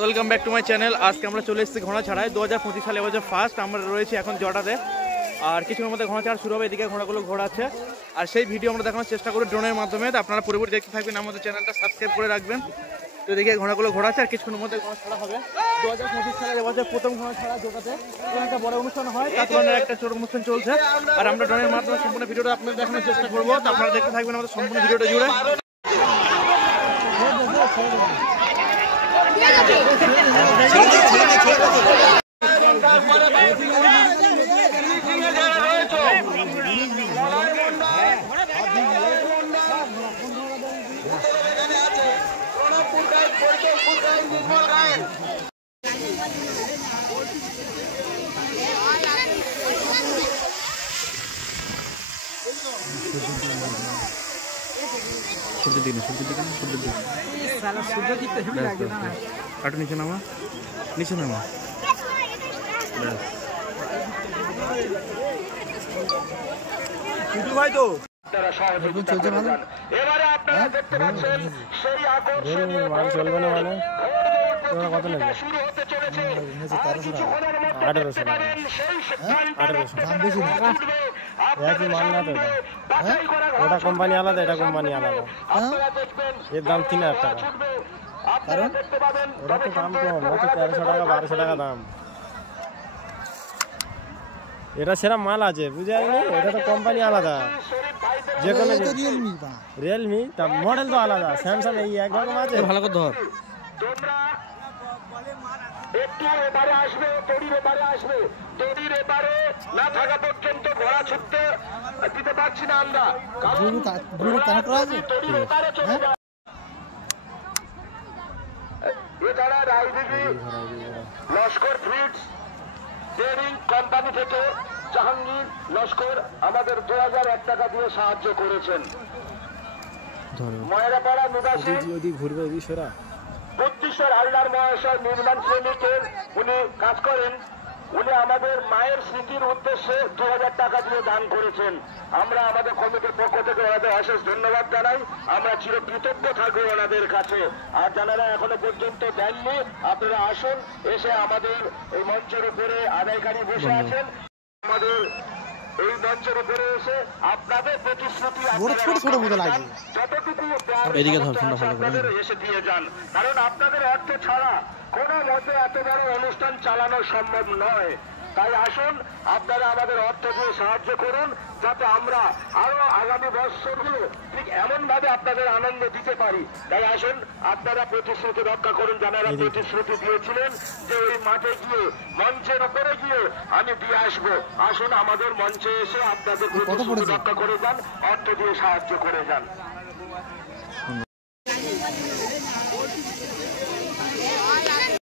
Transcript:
Welcome back to my channel. আজকে আমরা চলে এসেছি ঘোড়া ছাড়ায় 2025 সালে এবছর ফার্স্ট আমরা রয়েছি এখন জটাতে। আর কিছুর মধ্যে ঘোড়া ছাড়া শুরু হবে, এদিকে ঘোড়াগুলো ঘোরাচ্ছে আর সেই ভিডিও আমরা দেখানোর চেষ্টা করি ড্রোনের মাধ্যমে। আপনারা পুরোপুরি দেখতে থাকবেন, আমাদের চ্যানেলটা সাবস্ক্রাইব করে রাখবেন। তো এদিকে ঘোড়াগুলো ঘোরাচ্ছে আর কিছুক্ষণের মধ্যে ঘোড়া ছাড়া হবে। 2025 সালে এবছর প্রথম ঘোড়া ছাড়া জটাতে একটা বড় অনুষ্ঠান হয়, তার ধরনের একটা ছোট অনুষ্ঠান চলছে আর আমরা ড্রোনের মাধ্যমে সম্পূর্ণ ভিডিওটা আপনাদের দেখানোর চেষ্টা করবো। তো আপনারা দেখতে থাকবেন আমাদের সম্পূর্ণ ভিডিওটা জুড়ে। সূর্যের দিকে সূর্যের দিকে সূর্যের দিকে একটু নিচে নামা, নিচে নামা। ভাই তো চলছে ভালো। এবারে আপনারা দেখতে পাচ্ছেন সেই আকর্ষণীয় চলবে না মানে কত নেবে? শুরু হতে চলেছে 1800 দাম বেশি না, একই মাল না তো এটা। ওটা কোম্পানি আলাদা, এটা কোম্পানি আলাদা। এর দাম 3000 টাকা। কারণ ওটা তো দাম কম, ওটা 1300 টাকা 1200 টাকা দাম। এটা সেরকম মাল আছে বুঝে আসলে, এটা তো কোম্পানি আলাদা। যে কোনো রিয়েলমি তা মডেল তো আলাদা, স্যামসাং এই একরকম আছে। ভালো করে ধর একটু এবারে আসবে, তড়ির এবারে আসবে, তড়ির এবারে না থাকা পর্যন্ত ঘোড়া ছুটতে দিতে পারছি না আমরা। এছাড়া রায়দিঘি লস্কর ফ্রিডস ট্রেডিং কোম্পানি থেকে জাহাঙ্গীর লস্কর আমাদের 2001 টাকা দিয়ে সাহায্য করেছেন। ময়রাপাড়া নিবাসী ঘুরবে 32 হালদার মহাশয় নির্মাণ শ্রমিকের উনি কাজ করেন, উনি আমাদের মায়ের স্মৃতির উদ্দেশ্যে 2000 টাকা দিয়ে দান করেছেন। আমরা আমাদের কমিটির পক্ষ থেকে ওনাদের অশেষ ধন্যবাদ জানাই, আমরা চিরকৃতজ্ঞ থাকবো ওনাদের কাছে। আর যারা এখনো পর্যন্ত দেননি আপনারা আসুন, এসে আমাদের এই মঞ্চের উপরে আদায়কারী বসে আছেন, আমাদের এই মঞ্চের উপরে এসে আপনাদের প্রতিশ্রুতি যতটুকু আপনাদের এসে দিয়ে যান। কারণ আপনাদের অর্থ ছাড়া কোনো মতে এত বড় অনুষ্ঠান চালানো সম্ভব নয়। তাই আসুন আপনারা আমাদের অর্থ দিয়ে সাহায্য করুন, যাতে আমরা আরো আগামী বছরগুলো ঠিক এমন ভাবে আপনাদের আনন্দ দিতে পারি। তাই আসুন আপনারা প্রতিশ্রুতি রক্ষা করুন, যারা প্রতিশ্রুতি দিয়েছিলেন যে ওই মাঠে গিয়ে মঞ্চের উপরে গিয়ে আমি দিয়ে আসবো। আসুন আমাদের মঞ্চে এসে আপনাদের প্রতিশ্রুতি রক্ষা করে যান, অর্থ দিয়ে সাহায্য করে যান।